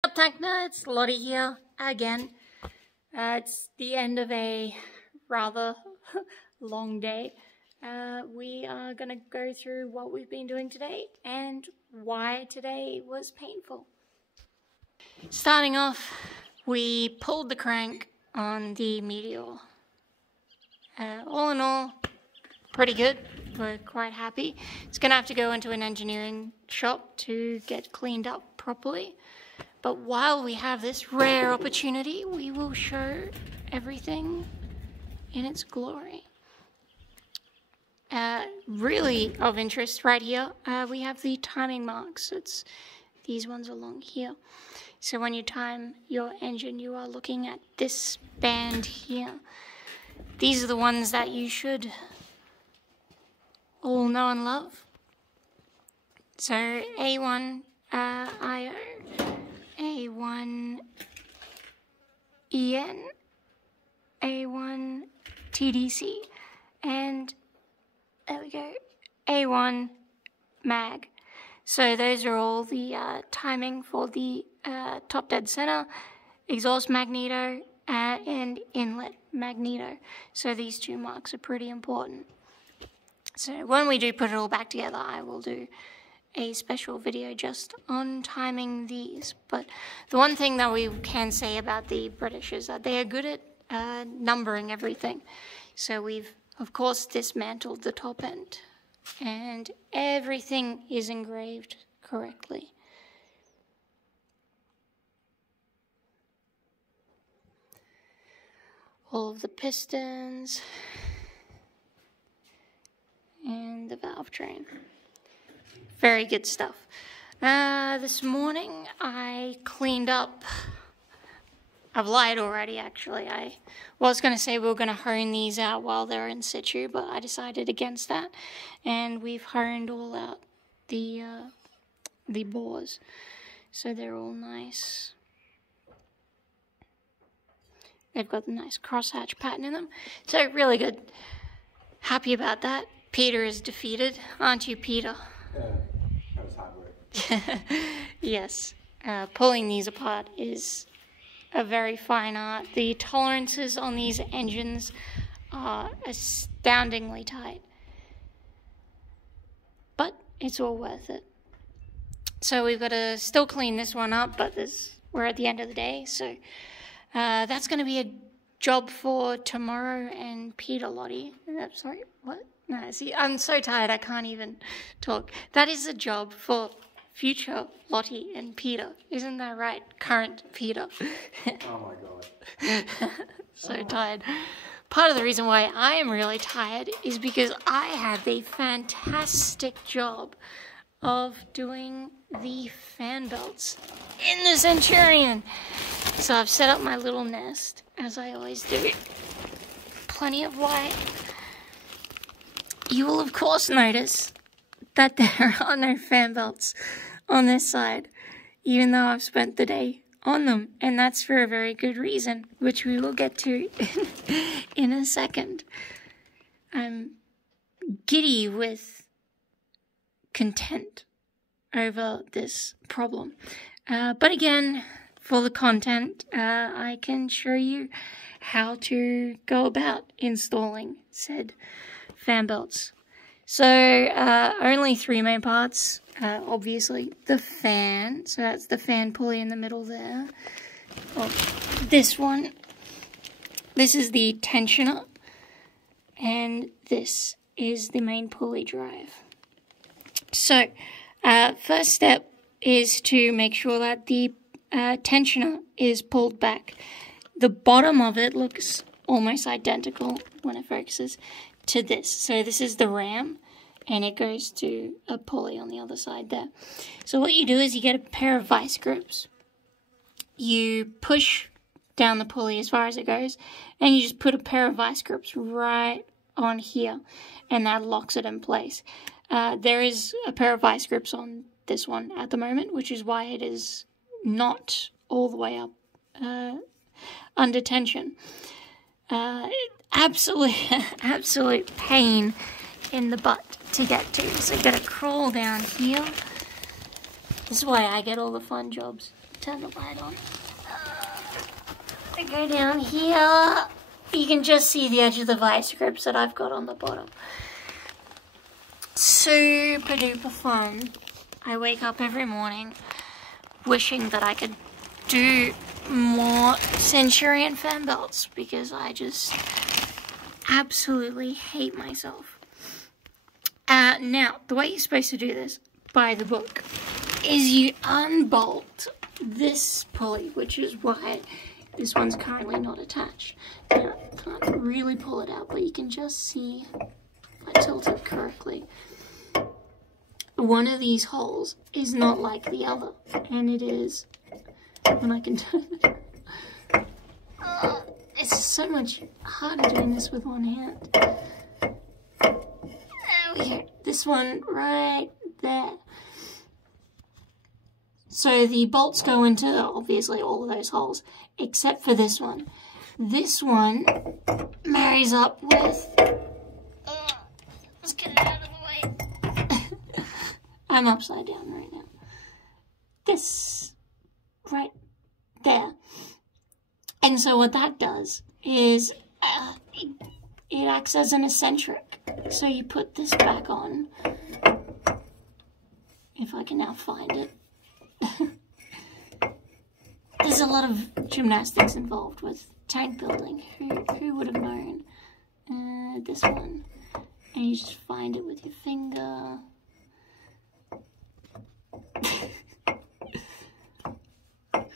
What's up, Tank Nerds? Lottie here again. It's the end of a rather long day. We are gonna go through what we've been doing today and why today was painful. Starting off, we pulled the crank on the Meteor. All in all, pretty good. We're quite happy. It's gonna have to go into an engineering shop to get cleaned up properly. But while we have this rare opportunity, we will show everything in its glory. Really of interest right here, we have the timing marks. It's these ones along here. So when you time your engine, you are looking at this band here. These are the ones that you should all know and love. So A1 IO, A1 EN, A1 TDC, and there we go, A1 MAG. So those are all the timing for the top dead center, exhaust magneto, and inlet magneto. So these two marks are pretty important. So when we do put it all back together, I will do a special video just on timing these. But the one thing that we can say about the British is that they are good at numbering everything. So we've, of course, dismantled the top end, and everything is engraved correctly. All of the pistons and the valve train. Very good stuff. This morning I cleaned up. I've lied already, actually. I was going to say we were going to hone these out while they're in situ, but I decided against that. And we've honed all out the bores. So they're all nice. They've got a nice crosshatch pattern in them. So really good. Happy about that. Peter is defeated, aren't you, Peter? That was hard work. Yes. Pulling these apart is a very fine art. The tolerances on these engines are astoundingly tight. But it's all worth it. So we've got to still clean this one up, but we're at the end of the day. So that's going to be a job for tomorrow and Peter, Lottie. Sorry, what? No, see, I'm so tired I can't even talk. That is a job for future Lottie and Peter. Isn't that right? Current Peter. Oh my God. So tired. Part of the reason why I am really tired is because I had the fantastic job of doing the fan belts in the Centurion. So I've set up my little nest, as I always do. Plenty of light. You will, of course, notice that there are no fan belts on this side, even though I've spent the day on them. And that's for a very good reason, which we will get to in a second. I'm giddy with content over this problem. But again, for the content, I can show you how to go about installing said fan belts. So only three main parts. Obviously the fan, so that's the fan pulley in the middle there. Well, this one, this is the tensioner, and this is the main pulley drive. So first step is to make sure that the tensioner is pulled back. The bottom of it looks almost identical when it focuses to this. So this is the ram, and it goes to a pulley on the other side there. So what you do is you get a pair of vice grips. You push down the pulley as far as it goes, and you just put a pair of vice grips right on here, and that locks it in place. There is a pair of vice grips on this one at the moment, which is why it is not all the way up under tension. Absolute pain in the butt to get to. So you gotta crawl down here. This is why I get all the fun jobs. turn the light on. I go down here. You can just see the edge of the vice grips that I've got on the bottom. Super duper fun. I wake up every morning wishing that I could do more Centurion fan belts because I just absolutely hate myself. Now, the way you're supposed to do this, by the book, is you unbolt this pulley, which is why this one's currently not attached. Now, I can't really pull it out, but you can just see if I tilt it correctly. One of these holes is not like the other, and it is, when I can turn it, it's so much harder doing this with one hand. There we go. This one right there. So the bolts go into, obviously, all of those holes, except for this one. This one marries up with... let's get it out of the way. I'm upside down right now. This, right there. And so what that does is it acts as an eccentric. So you put this back on, if I can now find it. There's a lot of gymnastics involved with tank building. Who would have known? This one. And you just find it with your finger.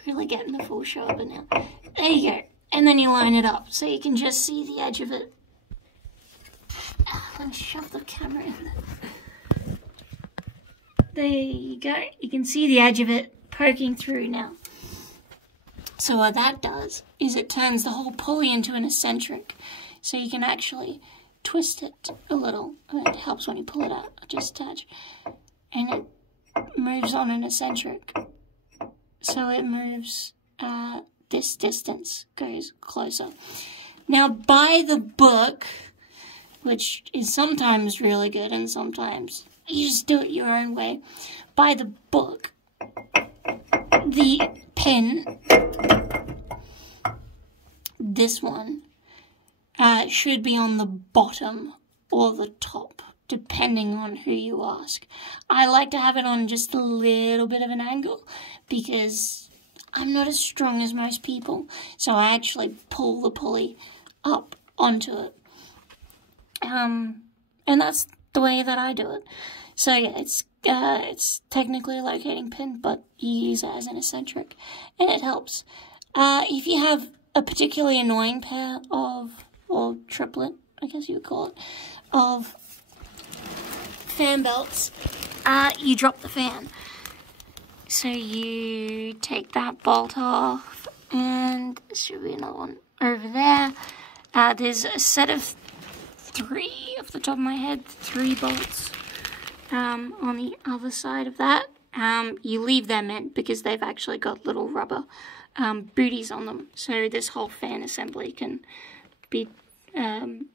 Really getting the full show of it now. There you go. And then you line it up so you can just see the edge of it. Let me shove the camera in there. There you go. You can see the edge of it poking through now. So what that does is it turns the whole pulley into an eccentric. So you can actually twist it a little. It helps when you pull it out, just a touch. And it moves on an eccentric. So it moves this distance, goes closer. Now by the book, which is sometimes really good and sometimes you just do it your own way. By the book, the pin, this one, should be on the bottom or the top, depending on who you ask. I like to have it on just a little bit of an angle because I'm not as strong as most people, so I actually pull the pulley up onto it. And that's the way that I do it. So yeah, it's technically a locating pin, but you use it as an eccentric, and it helps. If you have a particularly annoying pair of, or triplet, I guess you would call it, of fan belts, you drop the fan. So you take that bolt off, and there should be another one over there. There's a set of 3, off the top of my head, 3 bolts on the other side of that. You leave them in because they've actually got little rubber booties on them. So this whole fan assembly can be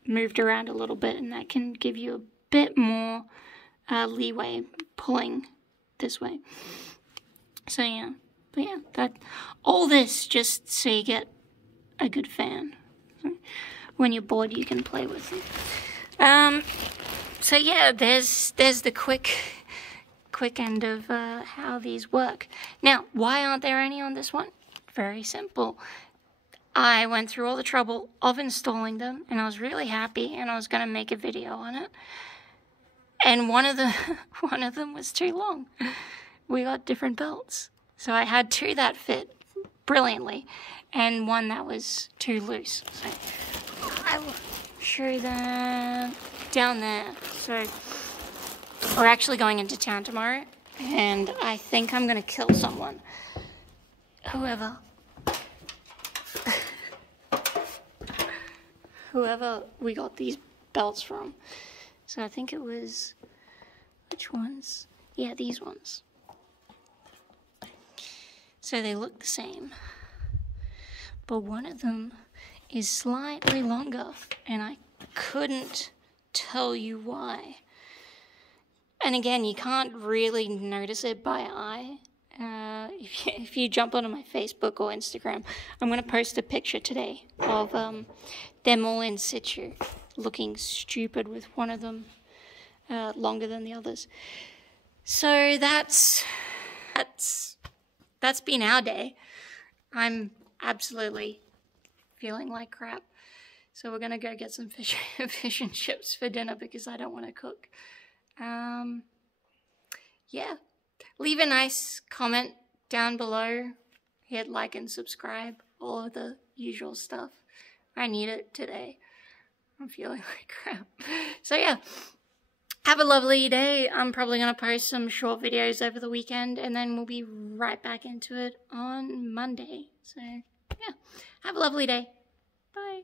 moved around a little bit, and that can give you a bit more leeway pulling this way. So yeah, but yeah, that all this just so you get a good fan. When you're bored, you can play with it. So yeah, there's the quick end of how these work. Now, why aren't there any on this one? Very simple. I went through all the trouble of installing them, and I was really happy, and I was going to make a video on it. And one of them was too long. We got different belts. So I had 2 that fit brilliantly, and 1 that was too loose. So I will show them down there. So we're actually going into town tomorrow, and I think I'm going to kill someone. Whoever we got these belts from. So I think it was, which ones? Yeah, these ones. So they look the same, but one of them is slightly longer, and I couldn't tell you why. And again, you can't really notice it by eye, if you jump onto my Facebook or Instagram, I'm going to post a picture today of them all in situ, looking stupid with one of them longer than the others. So that's been our day. I'm absolutely feeling like crap. So we're going to go get some fish and chips for dinner because I don't want to cook. Yeah. Leave a nice comment down below. Hit like and subscribe. All of the usual stuff. I need it today. I'm feeling like crap. So yeah. Have a lovely day. I'm probably going to post some short videos over the weekend. And then we'll be right back into it on Monday. So yeah. Have a lovely day. Bye.